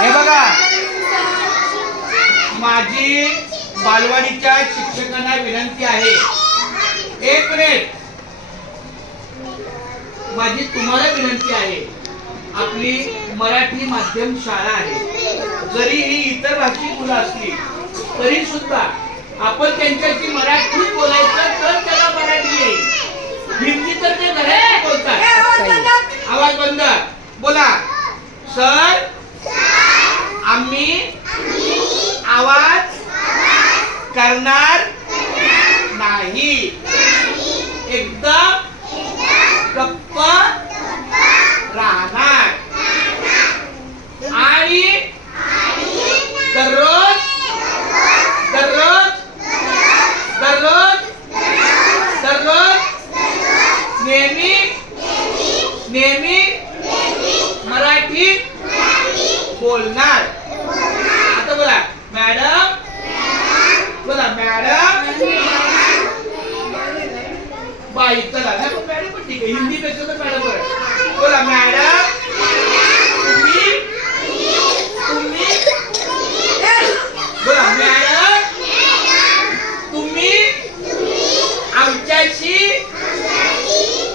हे बघा, माझी बालवाडीच्या शिक्षकांना विनंती आहे, एक मिनिट, माझी तुम्हाला विनंती आहे, आपली मराठी माध्यम शाळा आहे, जरी ही इतर भाषिक मुलं असली तरी सुद्धा आपण त्यांच्याशी मराठीत बोलायचं तर त्याला मराठी येईल. हिंदी तर ते घरात बोलतात. आवाज बंद, बोला. सर, आम्ही आवाज करणार नाही. एकदम गप्प राहणार आणि दररोज दररोज दररोज दररोज नेहमी नेहमी मराठीत बोलणार. आता बोला मॅडम, बोला मॅडम. बाई चला नाही पण मॅडम पण ठीक आहे, हिंदी पेक्षा तर मॅडम बरं. बोला मॅडम, तुम्ही तुम्ही बोला मॅडम, तुम्ही आमच्याशी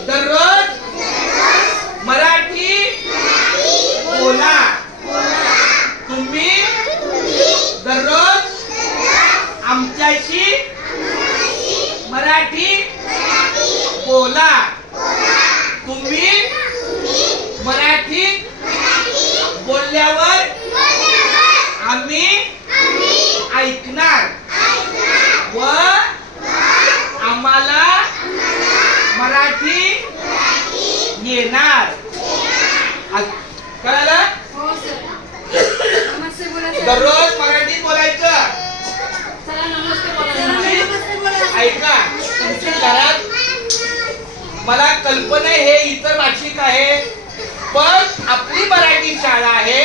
दररोज मराठी बोला. तुम्ही दररोज आमच्याशी मराठी बोला. तुम्ही मराठी बोलल्यावर आम्ही ऐकणार व आम्हाला मराठी येणार. कळलं? दररोज मराठीत बोलायचं. ऐका, तुमच्या घरात मला कल्पना आहे हे इतर भाषिक आहे, पण आपली मराठी शाळा आहे,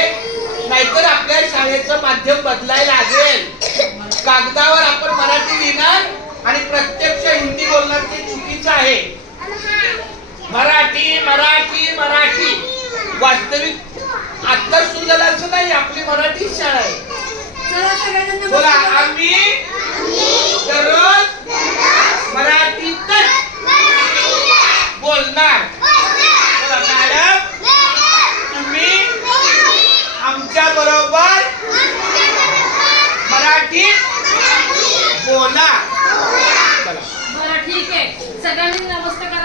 नाहीतर आपल्या शाळेचं माध्यम बदलायला लागेल. कागदावर आपण मराठी लिहिणार आणि प्रत्यक्ष हिंदी बोलणार, ते चुकीचं आहे. मराठी मराठी मराठी. वास्तविक आता सुरू झालं असं नाही, आपली मराठी शाळा आहे. बोला आम्ही दररोज